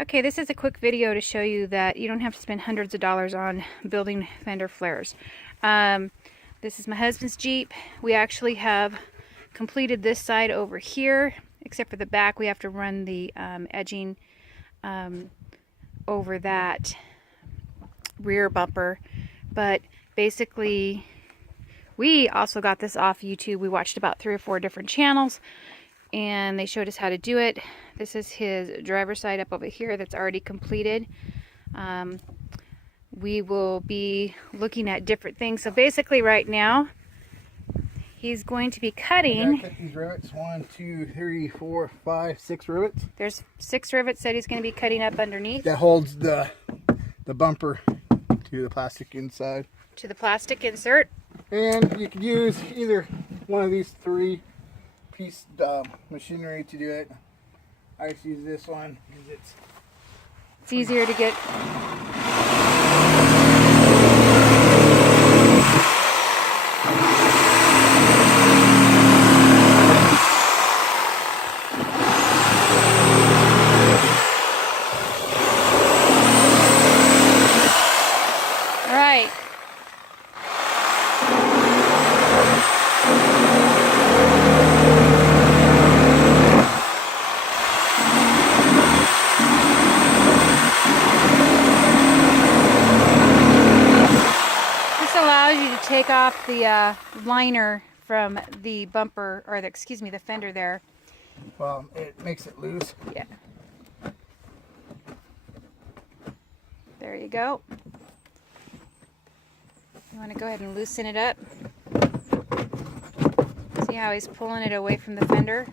Okay, this is a quick video to show you that you don't have to spend hundreds of dollars on building fender flares. This is my husband's Jeep. We actually have completed this side over here, except for the back. We have to run the edging over that rear bumper. But basically, we also got this off YouTube. We watched about 3 or 4 different channels, and they showed us how to do it. This is his driver's side up over here that's already completed. We will be looking at different things. So basically right now, he's going to be cutting. Cut these rivets. 1, 2, 3, 4, 5, 6 rivets. There's 6 rivets that he's going to be cutting up underneath. That holds the bumper to the plastic inside. To the plastic insert. And you could use either one of these 3-piece machinery to do it. I just use this one because it's easier to get. All right. Allows you to take off the liner from the bumper, or the fender there. Well, it makes it loose. Yeah. There you go. You want to go ahead and loosen it up. See how he's pulling it away from the fender?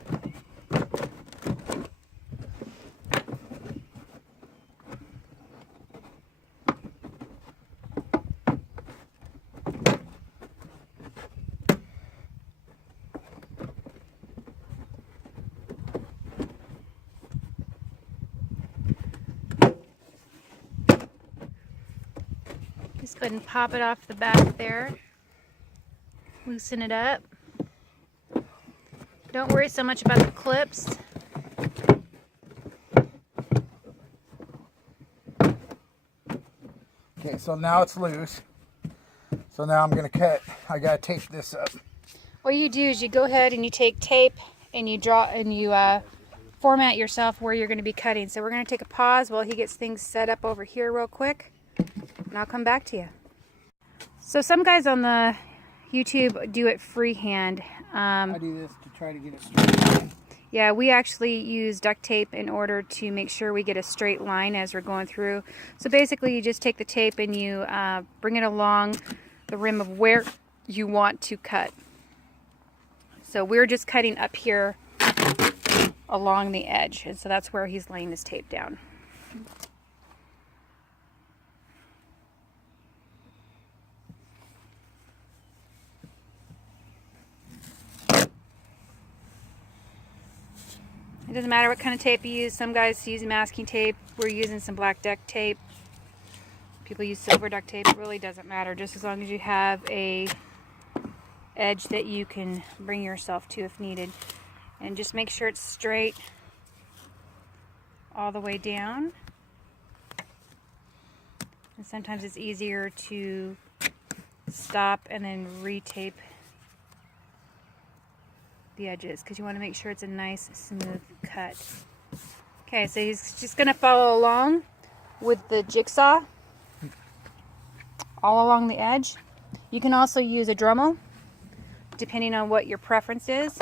Just go ahead and pop it off the back there. Loosen it up. Don't worry so much about the clips. Okay, so now it's loose. So now I'm going to cut. I got to tape this up. What you do is you go ahead and you take tape and you draw and you format yourself where you're going to be cutting. So we're going to take a pause while he gets things set up over here real quick. And I'll come back to you. So some guys on the YouTube do it freehand. I do this to try to get it straight. Yeah, we actually use duct tape in order to make sure we get a straight line as we're going through. So basically you just take the tape and you bring it along the rim of where you want to cut. So we're just cutting up here along the edge, and so that's where he's laying his tape down. It doesn't matter what kind of tape you use. Some guys use masking tape. We're using some black duct tape. People use silver duct tape. It really doesn't matter, just as long as you have a edge that you can bring yourself to if needed. And just make sure it's straight all the way down. And sometimes it's easier to stop and then retape the edges because you want to make sure it's a nice smooth cut. Okay, so he's just going to follow along with the jigsaw all along the edge. You can also use a Dremel depending on what your preference is.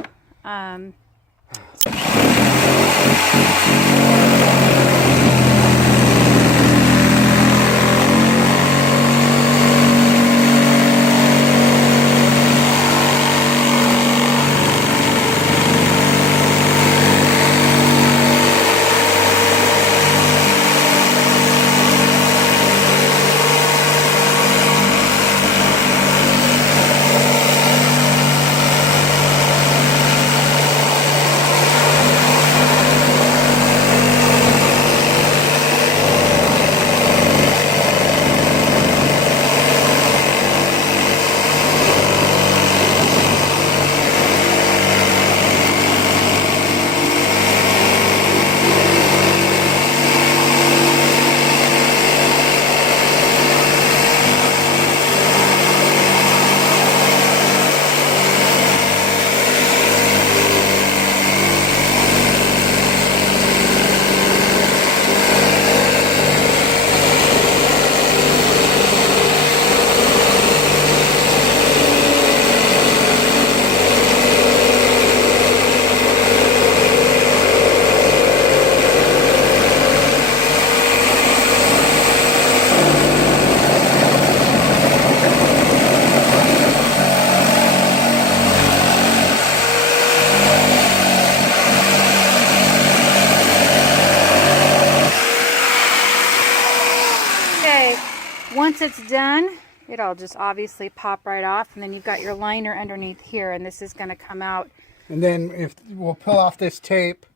once it's done, it'll just obviously pop right off, and then you've got your liner underneath here, and this is going to come out. And then if we'll peel off this tape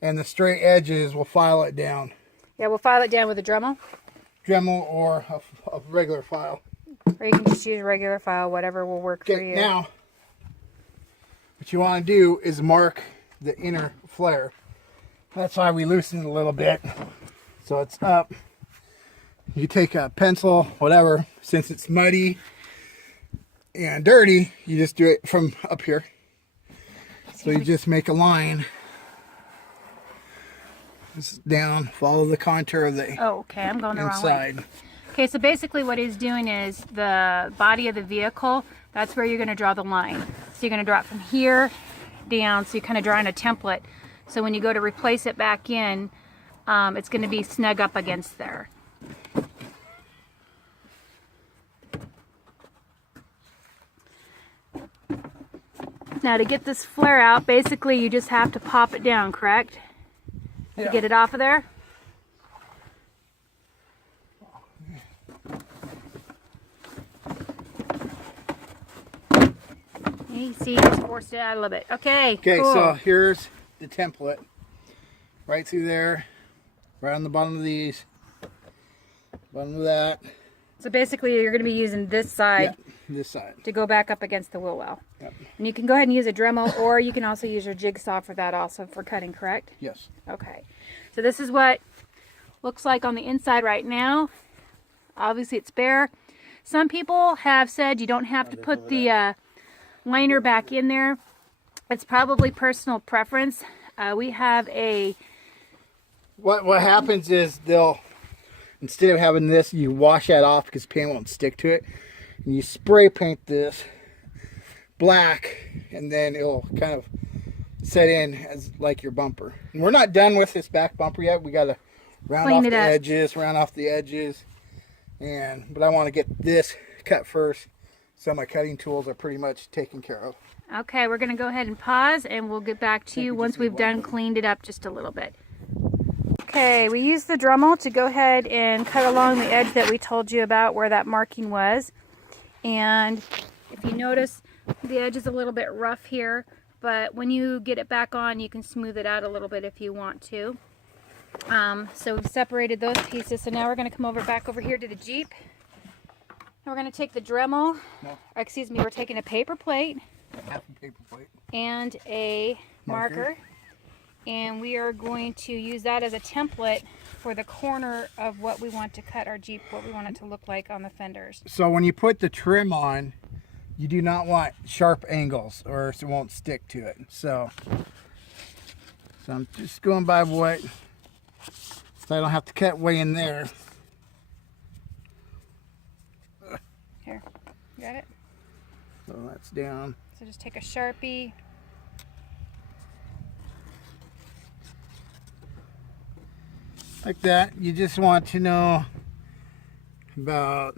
and the straight edges, we'll file it down. Yeah, we'll file it down with a Dremel. Dremel or a regular file. Or you can just use a regular file, whatever will work for you. Now, what you want to do is mark the inner flare. That's why we loosen it a little bit. So it's up. You take a pencil, whatever. Since it's muddy and dirty, you just do it from up here. So you just make a line. This is down, follow the contour of the Oh, okay, I'm going the wrong way. inside. Okay, so basically what he's doing is the body of the vehicle, that's where you're going to draw the line. So you're going to draw it from here down, so you're kind of drawing a template. So when you go to replace it back in, it's going to be snug up against there. Now to get this flare out, basically you just have to pop it down, correct? Yeah. To get it off of there? You see, just forced it out a little bit. Okay, Okay, cool. so here's the template. Right through there, right on the bottom of these, bottom of that. So basically you're going to be using this side this side. to go back up against the wheel well. Yep. And you can go ahead and use a Dremel, or you can also use your jigsaw for that also for cutting, correct? Yes. Okay. So this is what looks like on the inside right now. Obviously it's bare. Some people have said you don't have to put the liner back in there. It's probably personal preference. We have a... What happens is they'll, instead of having this, you wash that off because paint won't stick to it. And you spray paint this black, and then it'll kind of set in as like your bumper. And we're not done with this back bumper yet. We got to round off the edges, but I want to get this cut first, so my cutting tools are pretty much taken care of. Okay, we're going to go ahead and pause, and we'll get back to you once we've cleaned it up just a little bit. Okay, we used the Dremel to go ahead and cut along the edge that we told you about where that marking was. And if you notice, the edge is a little bit rough here, but when you get it back on, you can smooth it out a little bit if you want to. So we've separated those pieces. So now we're going to come back over here to the Jeep. And we're going to take the Dremel, we're taking a paper plate, Half a paper plate, and a marker, and we are going to use that as a template for the corner of what we want to cut our Jeep, what we want it to look like on the fenders. So when you put the trim on, you do not want sharp angles or it won't stick to it. So I'm just going by what, so I don't have to cut way in there. Here, you got it? So that's down. So just take a Sharpie. Like that. You just want to know about...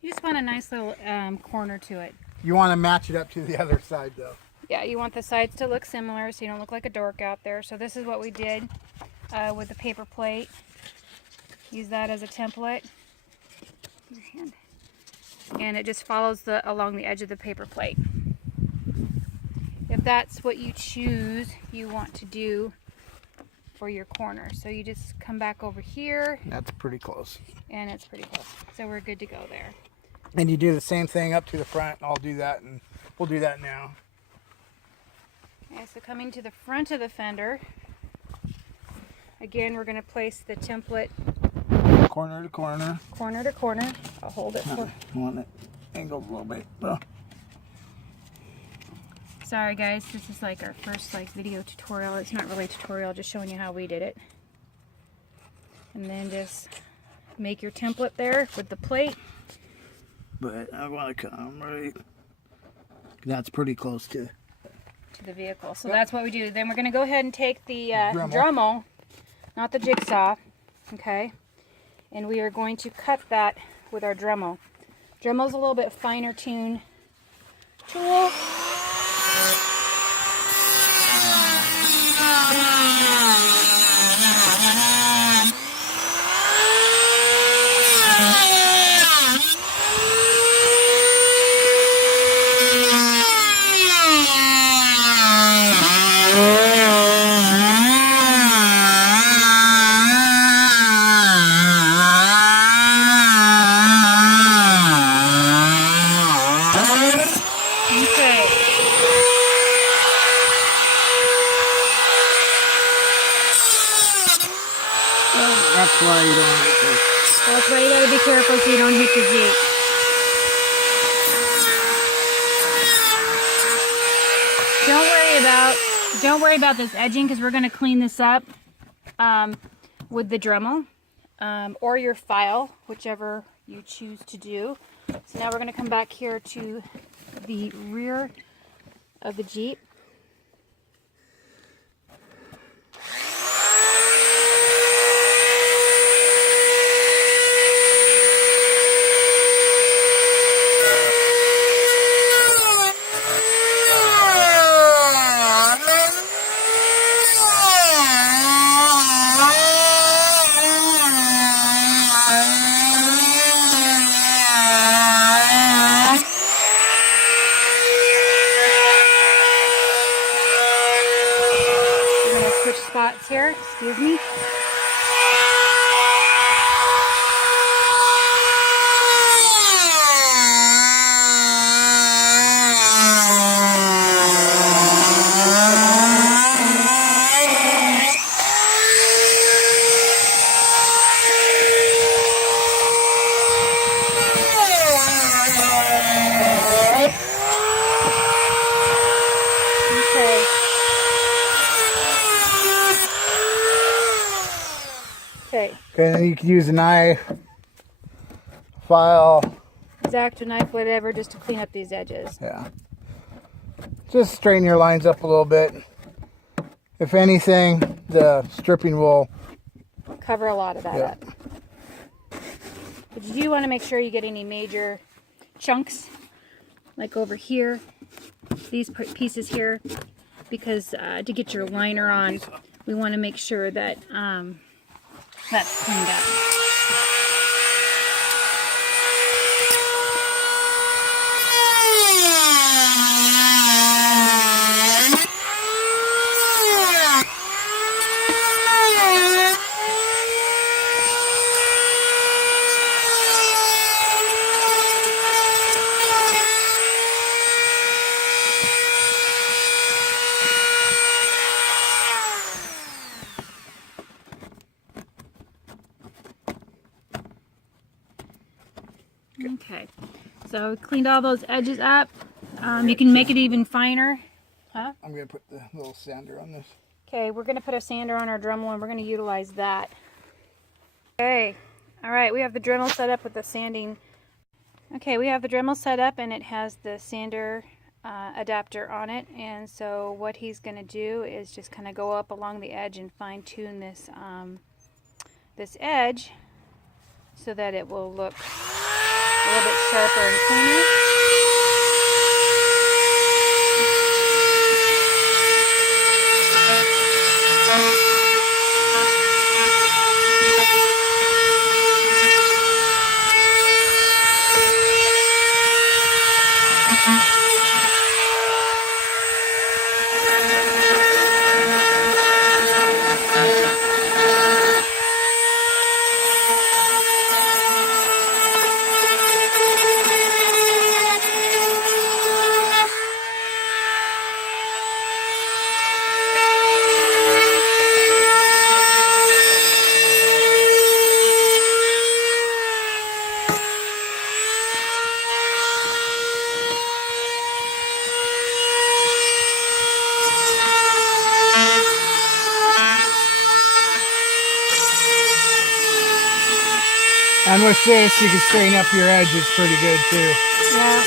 You just want a nice little corner to it. You want to match it up to the other side though. Yeah, you want the sides to look similar so you don't look like a dork out there. So this is what we did with the paper plate. Use that as a template. Use your hand. And it just follows along the edge of the paper plate. If that's what you choose you want to do for your corner. So you just come back over here. That's pretty close. And it's pretty close. So we're good to go there. And you do the same thing up to the front. I'll do that, and we'll do that now. Okay, so coming to the front of the fender, again we're going to place the template Corner to corner. corner to corner. I'll hold it for... I want it angled a little bit. Oh. Sorry guys, this is like our first video tutorial. It's not really a tutorial, just showing you how we did it. And then just make your template there with the plate. But I want to come right. That's pretty close to the vehicle. So that's what we do. Then we're going to go ahead and take the Dremel. Dremel, not the jigsaw, okay? And we are going to cut that with our Dremel. Dremel's a little bit finer tune tool. That's why you don't. That's why you gotta be careful so you don't hit your Jeep. Don't worry about this edging, because we're gonna clean this up with the Dremel or your file, whichever you choose to do. So now we're gonna come back here to the rear of the Jeep. Switch spots here, excuse me. Okay. Okay, then you can use a knife, file. X-Acto knife, whatever, just to clean up these edges. Yeah. Just straighten your lines up a little bit. If anything, the stripping will cover a lot of that up. But you do want to make sure you get any major chunks, like over here, these pieces here, because to get your liner on, we want to make sure that that's cleaned up. Okay, so we cleaned all those edges up. You can make it even finer. Huh? I'm going to put the little sander on this. Okay, we're going to put a sander on our Dremel and we're going to utilize that. Okay, alright, we have the Dremel set up with the sanding. Okay, we have the Dremel set up and it has the sander adapter on it. And so what he's going to do is just kind of go up along the edge and fine tune this, this edge so that it will look a little bit sharper and cleaner. And with this, you can straighten up your edges pretty good too. Yeah.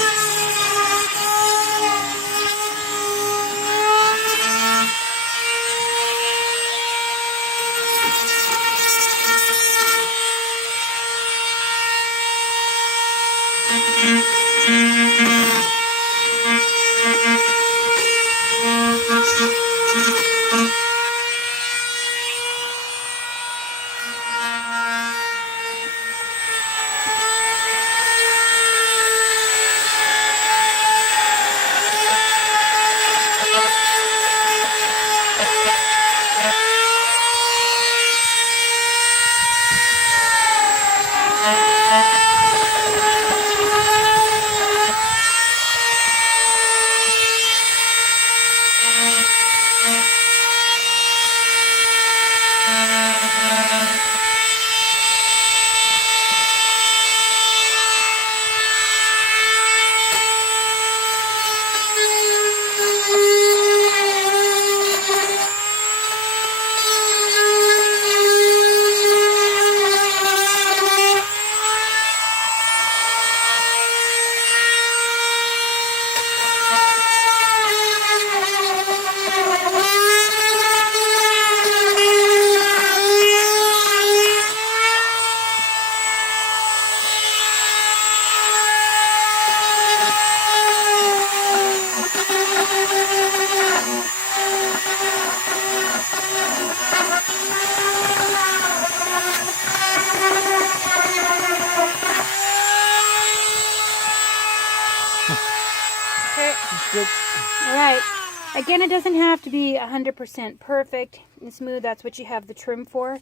Good. All right. Again, it doesn't have to be 100% perfect and smooth. That's what you have the trim for.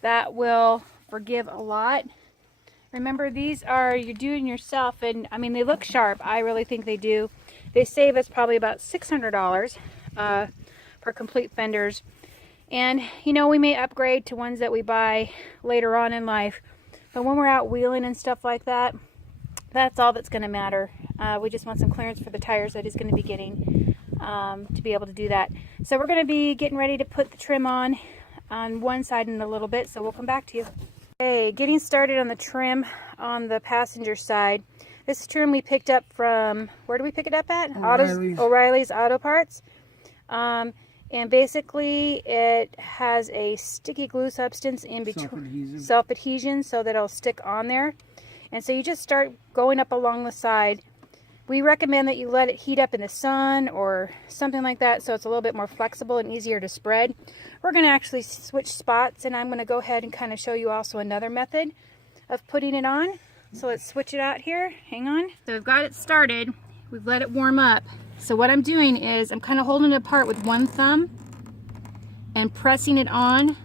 That will forgive a lot. Remember, these are, you're doing yourself, and I mean, they look sharp. I really think they do. They save us probably about $600 for complete fenders. And, you know, we may upgrade to ones that we buy later on in life. But when we're out wheeling and stuff like that, that's all that's going to matter. We just want some clearance for the tires that he's going to be getting to be able to do that. So we're going to be getting ready to put the trim on one side in a little bit, so we'll come back to you. Okay, getting started on the trim on the passenger side. This trim we picked up from, where do we pick it up at? O'Reilly's Auto Parts. And basically it has a sticky glue substance in between, self-adhesion, so that it'll stick on there. And so you just start going up along the side. We recommend that you let it heat up in the sun or something like that, so it's a little bit more flexible and easier to spread. We're going to actually switch spots, and I'm going to go ahead and kind of show you also another method of putting it on. So let's switch it out here. Hang on. So we've got it started. We've let it warm up. So what I'm doing is I'm kind of holding it apart with one thumb and pressing it on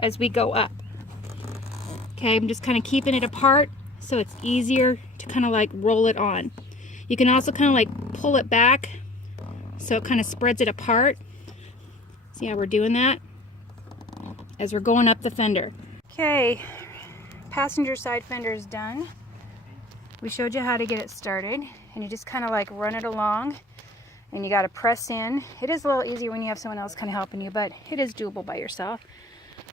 as we go up. Okay, I'm just kind of keeping it apart so it's easier to kind of like roll it on. You can also kind of like pull it back so it kind of spreads it apart. See how we're doing that as we're going up the fender. Okay, passenger side fender is done. We showed you how to get it started, and you just kind of like run it along, and you got to press in. It is a little easier when you have someone else kind of helping you, but it is doable by yourself.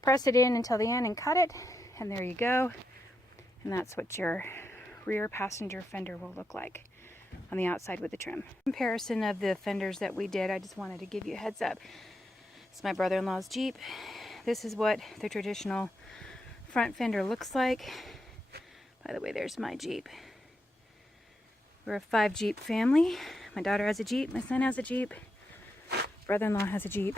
Press it in until the end and cut it, and there you go. And that's what your rear passenger fender will look like on the outside with the trim. Comparison of the fenders that we did, I just wanted to give you a heads up. It's my brother-in-law's Jeep. This is what the traditional front fender looks like. By the way, there's my Jeep. We're a 5 Jeep family. My daughter has a Jeep, my son has a Jeep, brother-in-law has a Jeep.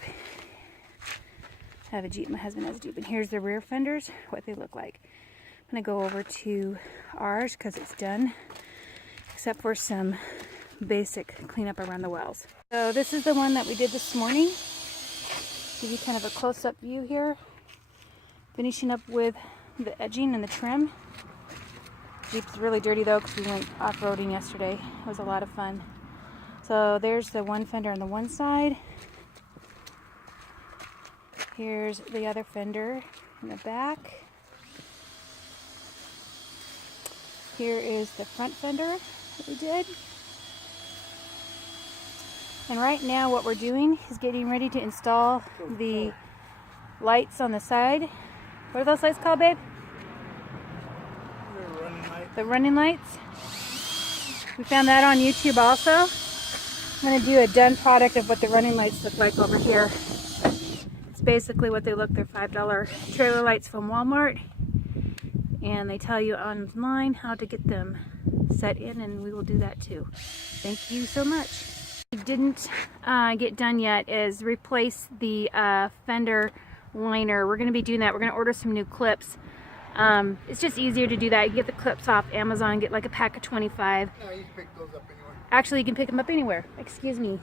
I have a Jeep, my husband has a Jeep. And here's the rear fenders, what they look like. I'm gonna go over to ours because it's done, except for some basic cleanup around the wells. So this is the one that we did this morning. Give you kind of a close-up view here. Finishing up with the edging and the trim. Jeep's really dirty though because we went off-roading yesterday. It was a lot of fun. So there's the one fender on the one side. Here's the other fender in the back. Here is the front fender that we did. And right now what we're doing is getting ready to install the lights on the side. What are those lights called, babe? The running lights. We found that on YouTube also. I'm going to do a done product of what the running lights look like over here. It's basically what they look. They're $5 trailer lights from Walmart. And they tell you online how to get them set in, and we will do that too. Thank you so much. What we didn't get done yet is replace the fender liner. We're going to be doing that. We're going to order some new clips. It's just easier to do that. You get the clips off Amazon, get like a pack of 25. No, you can pick those up anywhere. Actually, you can pick them up anywhere. Excuse me.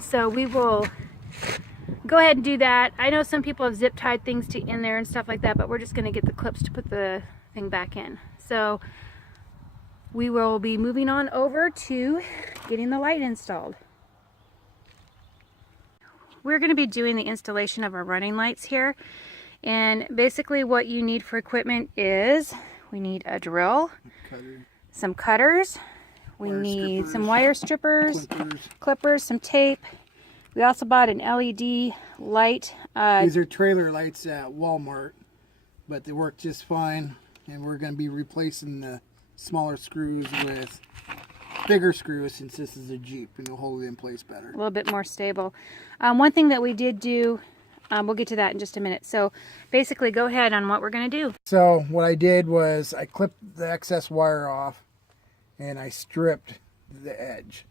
So we will go ahead and do that. I know some people have zip tied things in there and stuff like that, but we're just going to get the clips to put the thing back in. So we will be moving on over to getting the light installed. We're going to be doing the installation of our running lights here. And basically what you need for equipment is we need a drill, some cutters, we need some wire strippers, clippers, some tape. We also bought an LED light. These are trailer lights at Walmart, but they work just fine. And we're going to be replacing the smaller screws with bigger screws since this is a Jeep, and it'll hold it in place better. A little bit more stable. One thing that we did do, we'll get to that in just a minute. So basically go ahead on what we're going to do. So what I did was I clipped the excess wire off and I stripped the edge.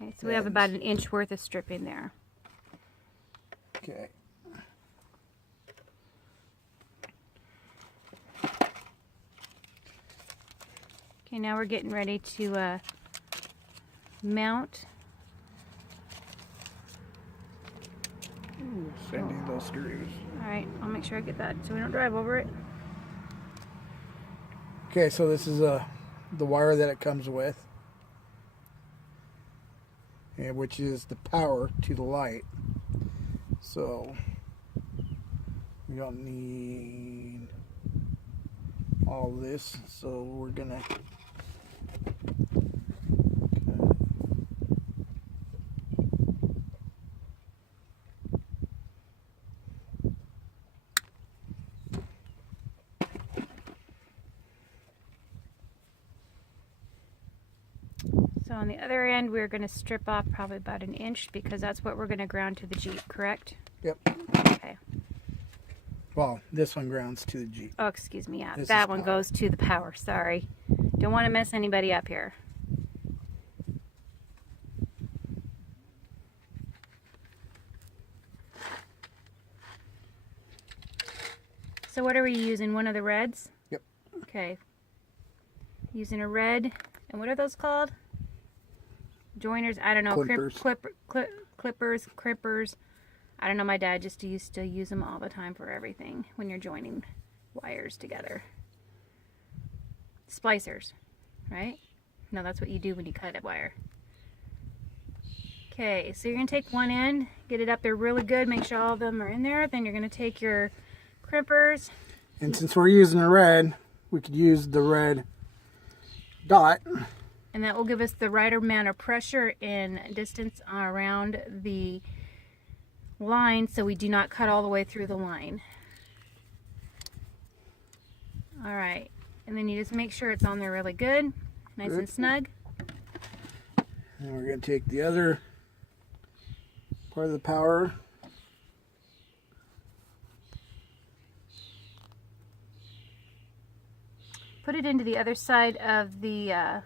Okay, so we have about 1 inch worth of stripping there. Okay. Okay, now we're getting ready to mount send you those screws. All right, I'll make sure I get that so we don't drive over it. Okay, so this is the wire that it comes with, and which is the power to the light. So we don't need all this, so we're gonna So on the other end, we're going to strip off probably about 1 inch because that's what we're going to ground to the Jeep, correct? Yep. Okay. Well, this one grounds to the Jeep. Oh, excuse me. Yeah, This that is one power. goes to the power. Sorry. Don't want to mess anybody up here. So what are we using? One of the reds? Yep. Okay. Using a red. And what are those called? Joiners? I don't know. Clippers. Clippers, crimpers. I don't know. My dad just used to use them all the time for everything when you're joining wires together. Splicers, right? No, that's what you do when you cut a wire. Okay, so you're going to take one end, get it up there really good, make sure all of them are in there. Then you're going to take your crimpers. And since we're using a red, we could use the red dot. And that will give us the right amount of pressure and distance around the line so we do not cut all the way through the line. All right, and then you just make sure it's on there really good, nice and snug. And we're going to take the other part of the power. Put it into the other side of the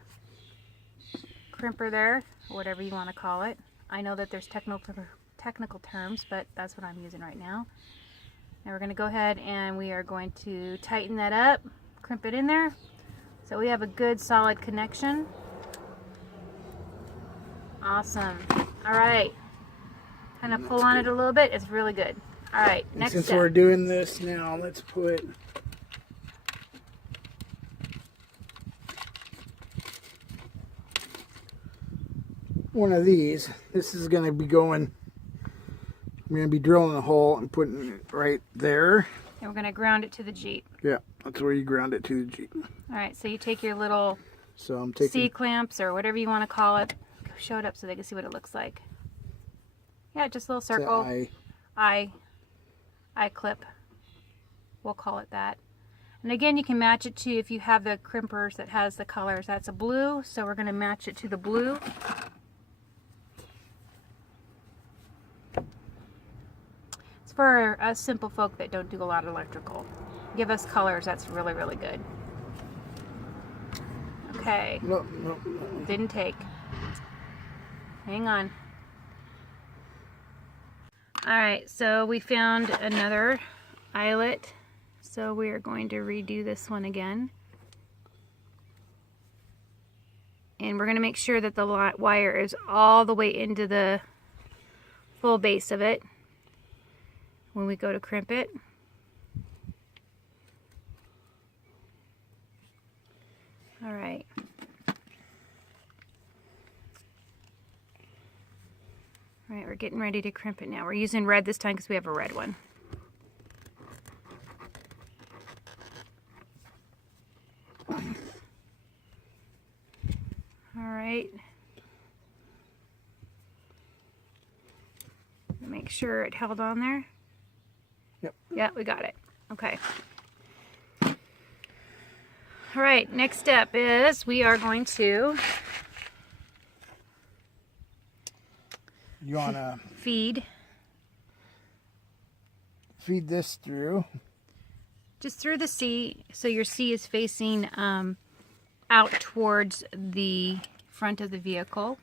crimper there, or whatever you want to call it. I know that there's technical terms, but that's what I'm using right now. Now we're going to go ahead and we are going to tighten that up, crimp it in there, so we have a good solid connection. Awesome. All right. Kind of pull on it a little bit. It's really good. All right. Next Since step. we're doing this now, let's put one of these. This is going to be going, I'm going to be drilling a hole and putting it right there. And we're going to ground it to the Jeep. Yeah, that's where you ground it to the Jeep. All right. So you take your little So I'm taking C-clamps or whatever you want to call it. Show it up so they can see what it looks like. Yeah, just a little circle. Eye clip. We'll call it that. And again, you can match it to, if you have the crimpers that has the colors. That's a blue, so we're going to match it to the blue. It's for us simple folk that don't do a lot of electrical. Give us colors. That's really, really good. Okay. No. Didn't take. Hang on. Alright, so we found another eyelet. So we are going to redo this one again. And we're going to make sure that the wire is all the way into the full base of it when we go to crimp it. Alright. Alright, we're getting ready to crimp it now. We're using red this time because we have a red one. Alright. Make sure it held on there. Yep. Yeah, we got it. Okay. Alright, next step is we are going to You want to feed this through. just through the C, so your C is facing out towards the front of the vehicle.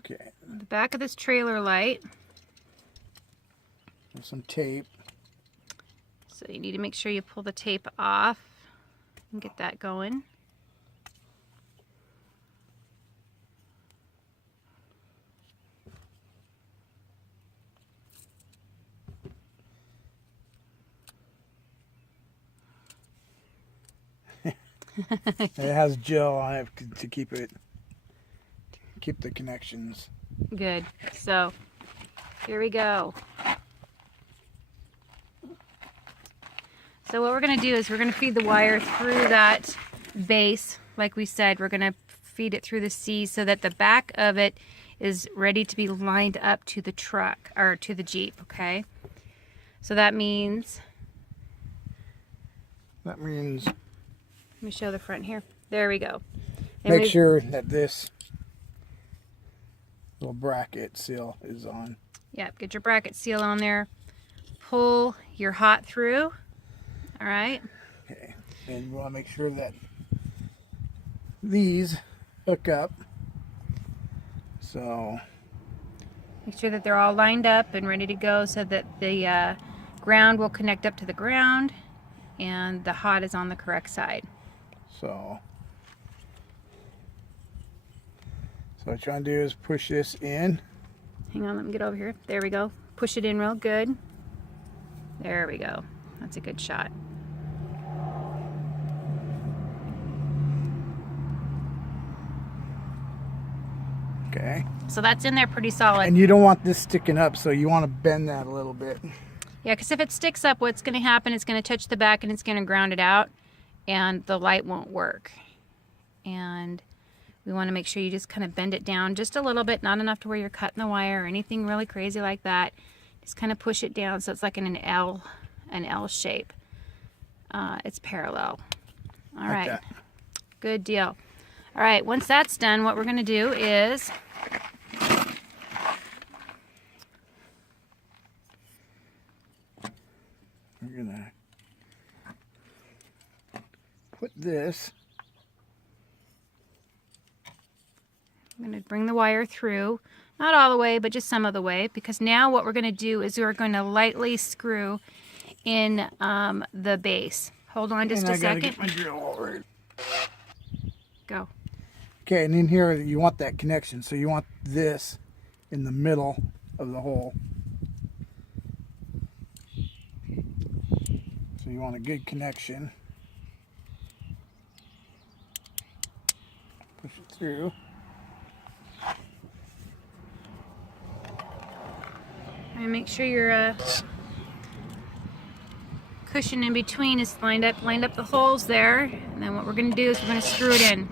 Okay. The back of this trailer light. There's some tape. So you need to make sure you pull the tape off and get that going. It has gel on it to keep the connections. Good. So here we go. So what we're going to do is we're going to feed the wire through that base. Like we said, we're going to feed it through the C so that the back of it is ready to be lined up to the truck or to the Jeep, okay? So that means... Let me show the front here. There we go. Make sure that this little bracket seal is on. Yep, get your bracket seal on there. Pull your hot through. All right. Okay, and we want to make sure that these hook up. So make sure that they're all lined up and ready to go so that the ground will connect up to the ground and the hot is on the correct side. So what I'm trying to do is push this in. Hang on, let me get over here. There we go. Push it in real good. There we go. That's a good shot. Okay. So that's in there pretty solid. And you don't want this sticking up, so you want to bend that a little bit. Yeah, because if it sticks up, what's going to happen, it's going to touch the back and it's going to ground it out and the light won't work. And we want to make sure you just kind of bend it down just a little bit, not enough to where you're cutting the wire or anything really crazy like that. Just kind of push it down so it's like in an L shape. It's parallel. All right. Like that. Good deal. All right, once that's done, what we're going to do is we're going to put this. I'm going to bring the wire through, not all the way, but just some of the way, because now what we're going to do is we're going to lightly screw in the base. Hold on just a second. Get my drill over. Go. Okay, and in here you want that connection, so you want this in the middle of the hole. So you want a good connection. Push it through. And make sure your cushion in between is lined up the holes there. And then what we're going to do is we're going to screw it in.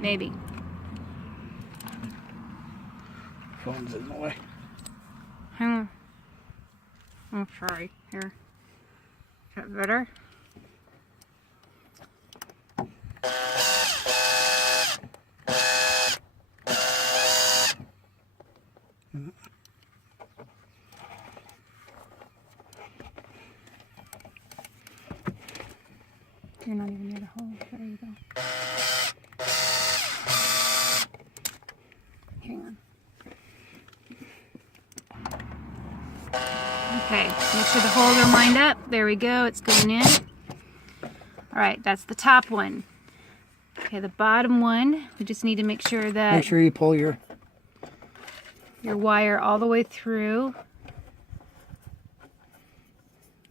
Maybe. Phone's in the way. Hang on. Oh, sorry. Here. Is that better? You're not even near the hole. There you go. Hang on. Okay, make sure the holes are lined up. There we go, it's going in. Alright, that's the top one. Okay, the bottom one, we just need to make sure that... Make sure you pull your wire all the way through.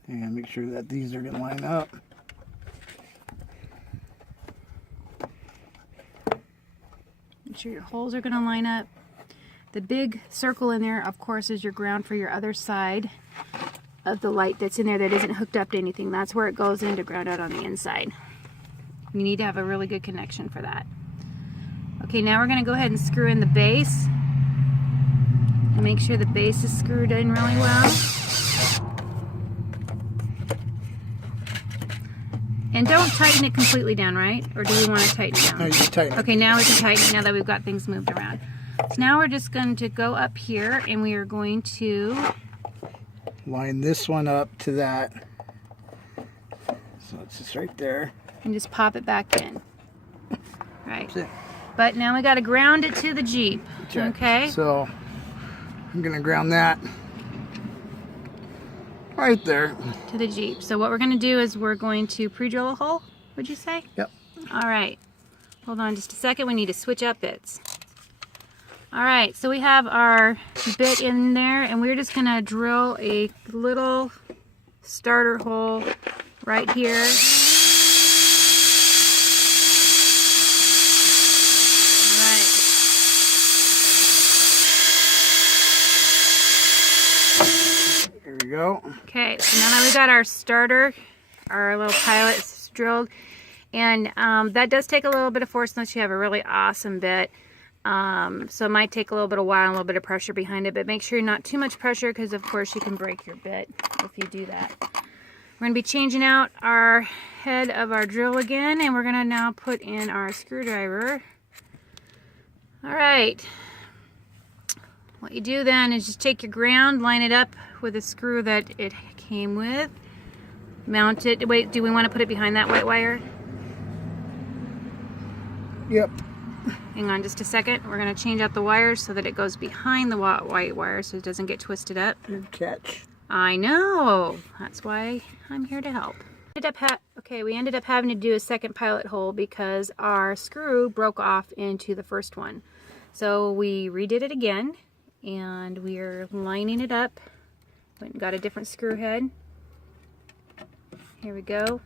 and make sure that these are going to line up. Make sure your holes are going to line up. The big circle in there, of course, is your ground for your other side of the light that's in there that isn't hooked up to anything. That's where it goes in to ground out on the inside. You need to have a really good connection for that. Okay, now we're going to go ahead and screw in the base. And make sure the base is screwed in really well. And don't tighten it completely down, right? Or do we want to tighten it down? No, you can tighten it. Okay, now we can tighten it now that we've got things moved around. So now we're just going to go up here and we are going to Line this one up to that. So it's just right there. and just pop it back in. Right. That's it. But now we got to ground it to the Jeep. Check. Okay. So I'm going to ground that right there. To the Jeep. So what we're going to do is we're going to pre-drill a hole, would you say? Yep. All right. Hold on just a second. We need to switch up bits. All right. So we have our bit in there, and we're just going to drill a little starter hole right here. go. Okay, so now that we got our starter, our little pilot drilled, and that does take a little bit of force unless you have a really awesome bit. So it might take a little bit of while and a little bit of pressure behind it, but make sure not too much pressure because of course you can break your bit if you do that. We're going to be changing out our head of our drill again, and we're going to now put in our screwdriver. Alright, what you do then is just take your ground, line it up with a screw that it came with, mount it. Wait, do we want to put it behind that white wire? Yep. Hang on just a second. We're going to change out the wires so that it goes behind the white wire so it doesn't get twisted up. Good catch. I know. That's why I'm here to help. We ended up having to do a second pilot hole because our screw broke off into the first one. So we redid it again, and we're lining it up. Went and got a different screw head. Here we go.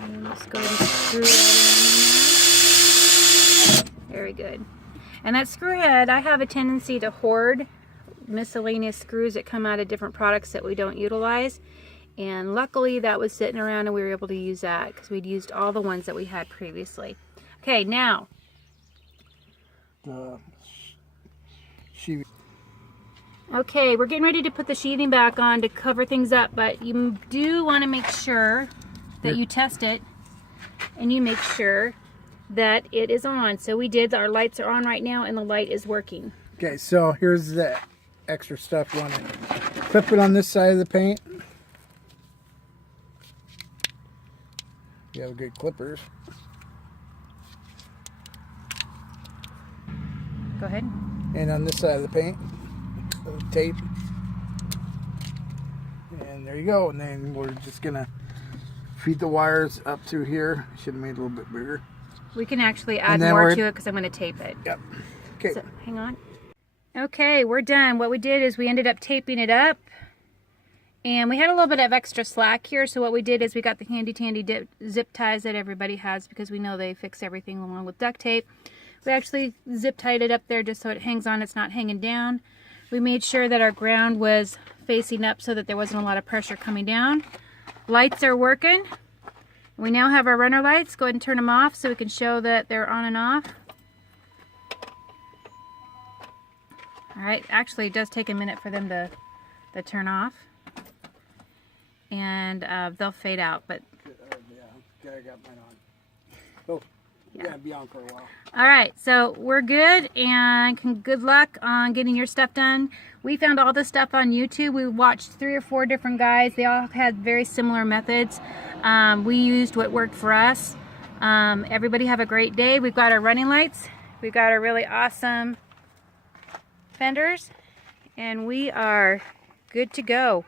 And let's go ahead and screw that in there. Very good. And that screw head, I have a tendency to hoard miscellaneous screws that come out of different products that we don't utilize. And luckily that was sitting around and we were able to use that because we'd used all the ones that we had previously. Okay, now. Okay, we're getting ready to put the sheathing back on to cover things up, but you do want to make sure that you test it and you make sure that it is on. So we did. Our lights are on right now and the light is working. Okay, so here's the extra stuff. You want to clip it on this side of the paint. You have good clippers. Go ahead. And on this side of the paint, tape. And there you go. And then we're just gonna feed the wires up through here. Should have made it a little bit bigger. We can actually add more to it because I'm going to tape it. Yep. Okay. So, hang on. Okay, we're done. What we did is we ended up taping it up. And we had a little bit of extra slack here. So what we did is we got the handy-dandy zip ties that everybody has because we know they fix everything along with duct tape. We actually zip tied it up there just so it hangs on. It's not hanging down. We made sure that our ground was facing up so that there wasn't a lot of pressure coming down. Lights are working. We now have our runner lights. Go ahead and turn them off so we can show that they're on and off. Alright, actually it does take a minute for them to turn off. And they'll fade out, but... Yeah, I got mine on. Oh, yeah, be on for a while. Alright, so we're good, and good luck on getting your stuff done. We found all this stuff on YouTube. We watched 3 or 4 different guys. They all had very similar methods. We used what worked for us. Everybody have a great day. We've got our running lights. We've got our really awesome fenders. And we are good to go.